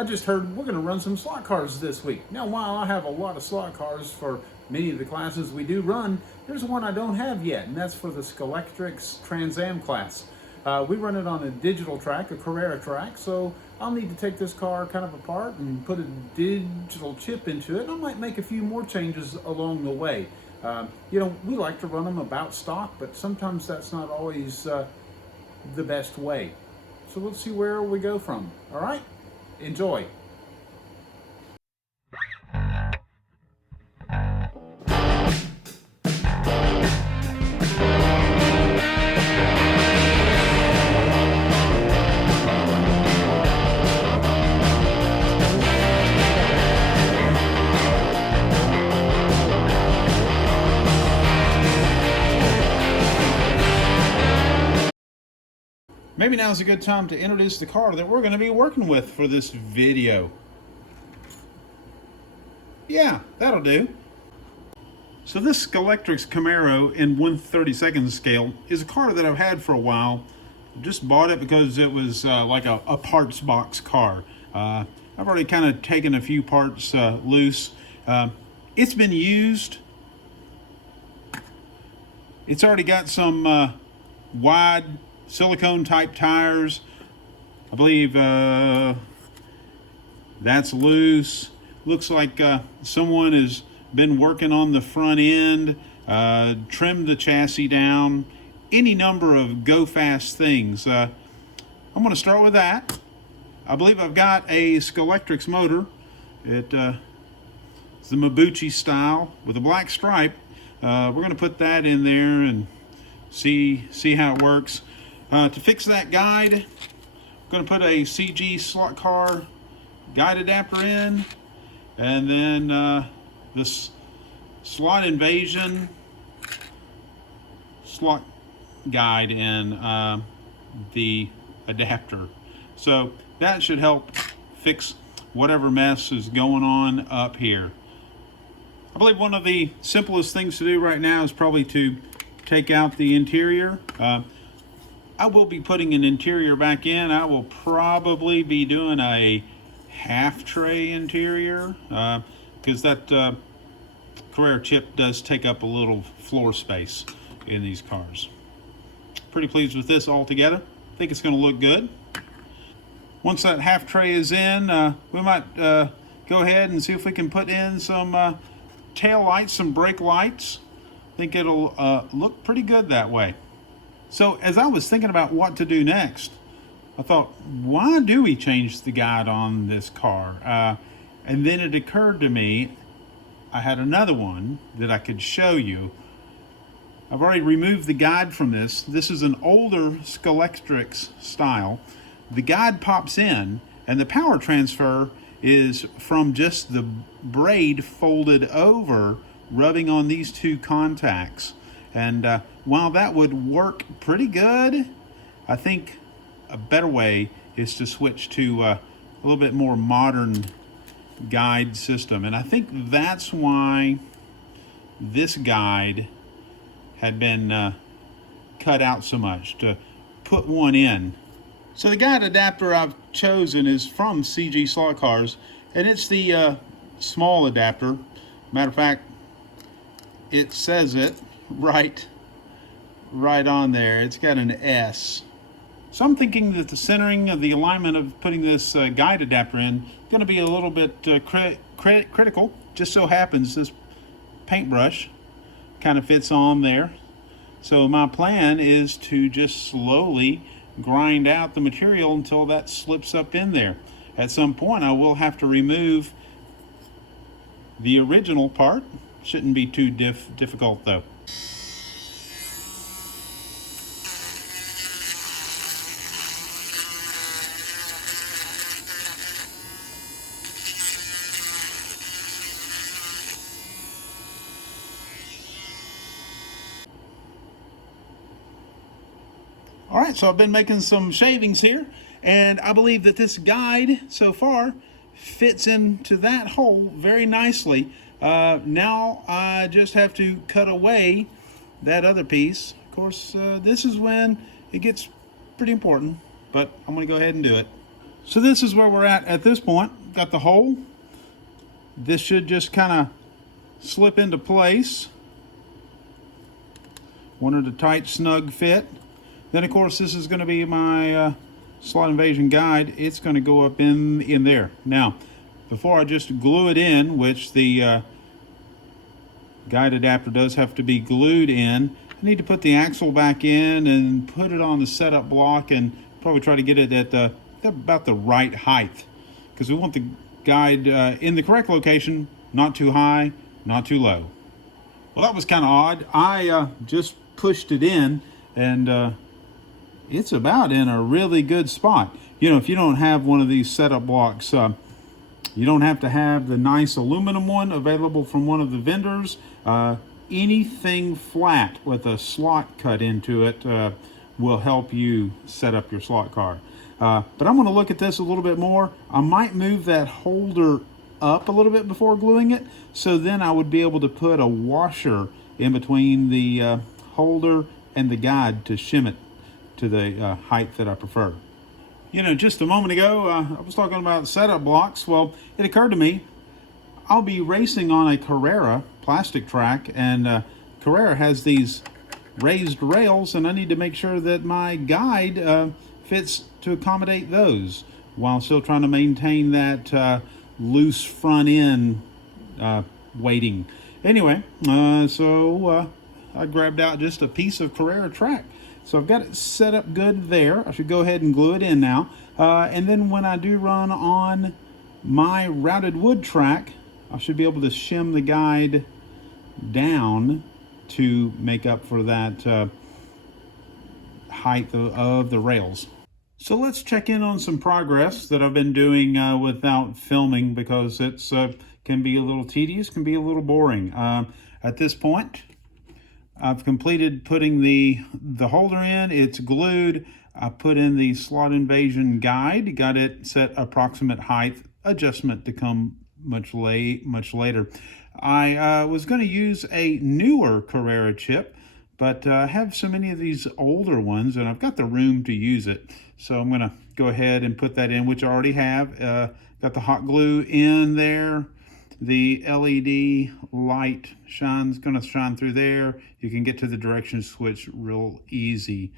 I just heard we're going to run some slot cars this week. Now, while I have a lot of slot cars for many of the classes we do run, there's one I don't have yet, and that's for the Scalextric Trans Am class. We run it on a digital track, a Carrera track, so I'll need to take this car kind of apart and put a digital chip into it, and I might make a few more changes along the way. We like to run them about stock, but sometimes that's not always the best way. So let's see where we go from. All right? Enjoy. Maybe now is a good time to introduce the car that we're going to be working with for this video. Yeah, that'll do. So this Scalextric Camaro in 1/32 scale is a car that I've had for a while. Just bought it because it was like a parts box car. I've already kind of taken a few parts loose. It's been used. It's already got some wide silicone type tires. I believe that's loose. Looks like someone has been working on the front end, trimmed the chassis down, any number of go fast things. I'm going to start with that. I believe I've got a Scalextric motor. It's the Mabuchi style with a black stripe. We're going to put that in there and see how it works. To fix that guide, I'm going to put a CG slot car guide adapter in, and then this slot invasion slot guide in the adapter. So that should help fix whatever mess is going on up here. I believe one of the simplest things to do right now is probably to take out the interior. I will be putting an interior back in. I will probably be doing a half tray interior because that Carrera chip does take up a little floor space in these cars. Pretty pleased with this altogether. I think it's going to look good. Once that half tray is in, we might go ahead and see if we can put in some tail lights, some brake lights. I think it'll look pretty good that way. So as I was thinking about what to do next, I thought, why do we change the guide on this car? And then it occurred to me, I had another one that I could show you. I've already removed the guide from this. This is an older Scalextric style. The guide pops in, and the power transfer is from just the braid folded over, rubbing on these two contacts. And while that would work pretty good, I think a better way is to switch to a little bit more modern guide system. And I think that's why this guide had been cut out so much, to put one in. So the guide adapter I've chosen is from CG Slot Cars, and it's the small adapter. Matter of fact, it says it right on there. It's got an S. So I'm thinking that the centering of the alignment of putting this guide adapter in is going to be a little bit critical. Just so happens this paintbrush kind of fits on there. So my plan is to just slowly grind out the material until that slips up in there. At some point I will have to remove the original part. Shouldn't be too difficult though. All right, so I've been making some shavings here, and I believe that this guide so far fits into that hole very nicely. Now I just have to cut away that other piece. Of course, this is when it gets pretty important, but I'm going to go ahead and do it. So this is where we're at this point. Got the hole. This should just kind of slip into place. Wanted a tight, snug fit. Then, of course, this is going to be my slot invasion guide. It's going to go up in there. Now, before I just glue it in, which the guide adapter does have to be glued in, I need to put the axle back in and put it on the setup block and probably try to get it at about the right height, because we want the guide in the correct location, not too high, not too low. Well, that was kind of odd. I just pushed it in, and it's about in a really good spot. You know, if you don't have one of these setup blocks, you don't have to have the nice aluminum one available from one of the vendors. Anything flat with a slot cut into it will help you set up your slot car. But I'm going to look at this a little bit more. I might move that holder up a little bit before gluing it, so then I would be able to put a washer in between the holder and the guide to shim it to the height that I prefer. You know, just a moment ago, I was talking about setup blocks. Well, it occurred to me, I'll be racing on a Carrera plastic track, and Carrera has these raised rails, and I need to make sure that my guide fits to accommodate those while still trying to maintain that loose front end weighting. Anyway, so I grabbed out just a piece of Carrera track. So I've got it set up good there. I should go ahead and glue it in now. And then when I do run on my routed wood track, I should be able to shim the guide down to make up for that height of the rails. So let's check in on some progress that I've been doing without filming, because it's can be a little tedious, can be a little boring. At this point, I've completed putting the holder in. It's glued. I put in the slot invasion guide, got it set approximate height, adjustment to come much later. I was going to use a newer Carrera chip, but I have so many of these older ones, and I've got the room to use it. So I'm going to go ahead and put that in, which I already have. Got the hot glue in there. The LED light going to shine through there. You can get to the direction switch real easy.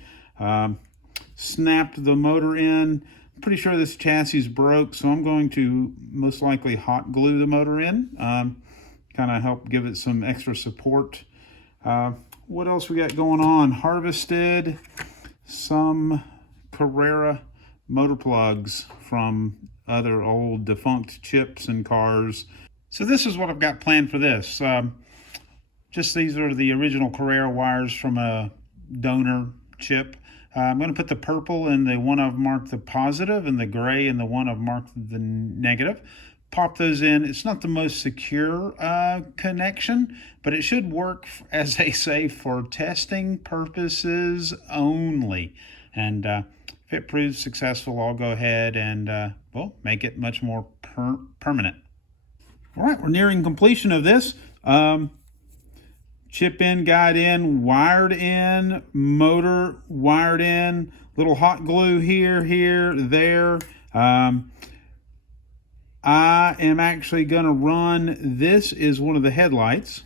Snapped the motor in. Pretty sure this chassis broke, so I'm going to most likely hot glue the motor in. Kind of help give it some extra support. What else we got going on? Harvested some Carrera motor plugs from other old defunct chips and cars. So this is what I've got planned for this. Just these are the original Carrera wires from a donor chip. I'm going to put the purple in the one I've marked the positive, and the gray in the one I've marked the negative. Pop those in. It's not the most secure connection, but it should work, as they say, for testing purposes only. And if it proves successful, I'll go ahead and well, make it much more permanent. All right, we're nearing completion of this. Chip in, guide in, wired in, motor wired in, little hot glue here, there. I am actually going to run, this is one of the headlights.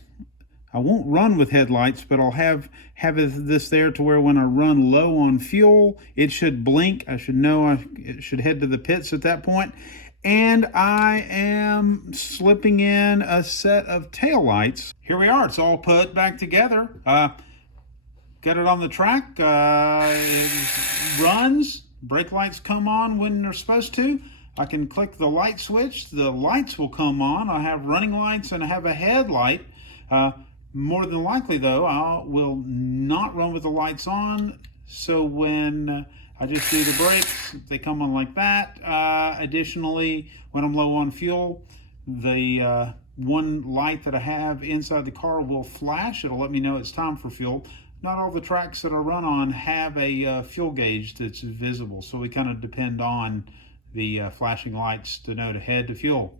I won't run with headlights, but I'll have this there to where when I run low on fuel, it should blink. I should know it should head to the pits at that point. And I am slipping in a set of taillights. Here we are. It's all put back together. Get it on the track. It runs. Brake lights come on when they're supposed to. I can click the light switch. The lights will come on. I have running lights and I have a headlight. More than likely, though, I will not run with the lights on. So when I just do the brakes, they come on like that. Additionally, when I'm low on fuel, the one light that I have inside the car will flash. It'll let me know it's time for fuel. Not all the tracks that I run on have a fuel gauge that's visible, so we kind of depend on the flashing lights to know to head to fuel.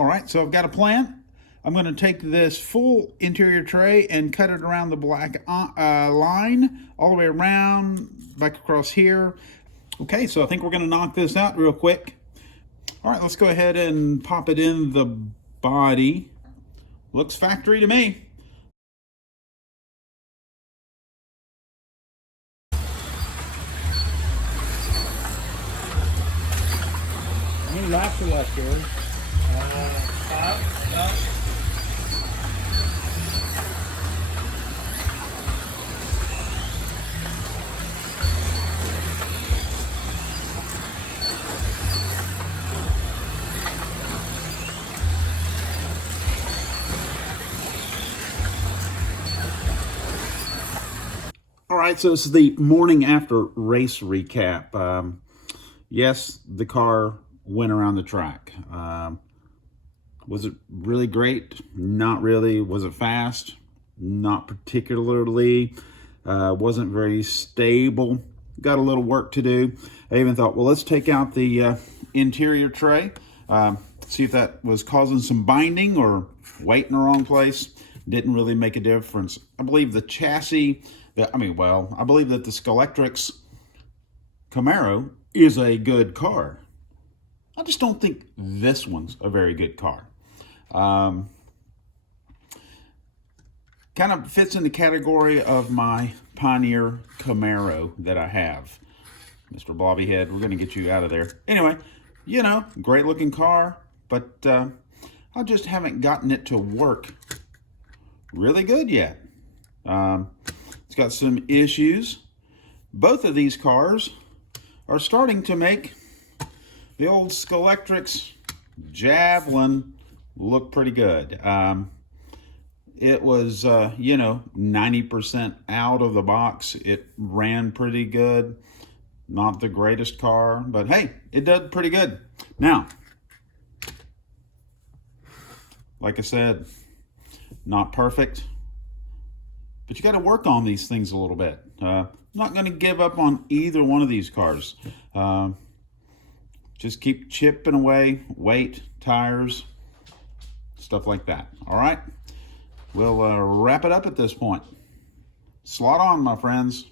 All right, so I've got a plan. I'm going to take this full interior tray and cut it around the black line all the way around, back across here. Okay, so I think we're going to knock this out real quick. All right, let's go ahead and pop it in the body. Looks factory to me. How many laps are left here? 5. No. All right, so this is the morning after race recap. Yes, the car went around the track. Was it really great? Not really. Was it fast? Not particularly. Wasn't very stable. Got a little work to do. I even thought, well, let's take out the interior tray, see if that was causing some binding or weight in the wrong place. Didn't really make a difference. I believe the chassis, I believe that the Scalextric Camaro is a good car. I just don't think this one's a very good car. Kind of fits in the category of my Pioneer Camaro that I have. Mr. Blobbyhead, we're going to get you out of there. Anyway, you know, great looking car, but I just haven't gotten it to work really good yet. It's got some issues. Both of these cars are starting to make the old Scalextric's Javelin look pretty good. It was, 90% out of the box. It ran pretty good. Not the greatest car, but hey, it did pretty good. Now, like I said, not perfect, but you got to work on these things a little bit. Not going to give up on either one of these cars. Just keep chipping away, weight, tires, stuff like that. All right, we'll wrap it up at this point. Slot on, my friends.